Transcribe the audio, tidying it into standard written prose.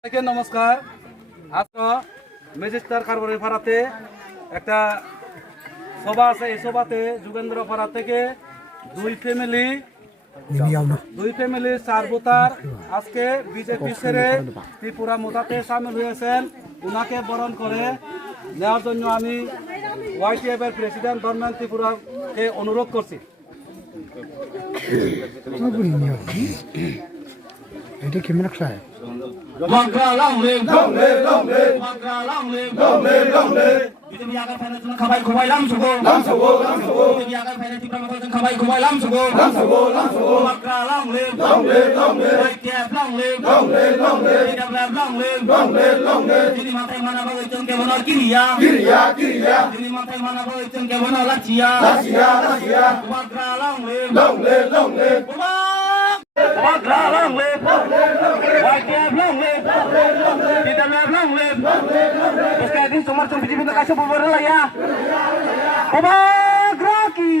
সবাইকে নমস্কার। আজকে ম্যাজিস্ট্রার কারবারের পাড়াতে একটা সভা আছে। এই সভাতে যোগেন্দ্র পাড়া থেকে দুই ফ্যামিলি 4 ভোটার আজকে বিজেপি ছেড়ে ত্রিপুরা মোতাতে সামিল হয়েছেন। উনাকে বরণ করে নেওয়ার জন্য আমি YTF এর প্রেসিডেন্ট ধর্মেন ত্রিপুরাকে অনুরোধ করছি। এটা কেমন রাখা খাবাই খোবাই লাম সুগো খাবাই খোবাই লাম সুগো মাকরা লাম লে YTF লাম লে যিনি মাথায় মানাবো একজন কেমন কিরিয়া যিনি মাথায় মানাবো একজন কেমন লাচিয়া মাকরা লাম লে মাকরা লাম লে YTF লাম লে লাম লে उसके दिन तुम्हार तुम बीजेपी का कैसे बोल रहे या ग्राकी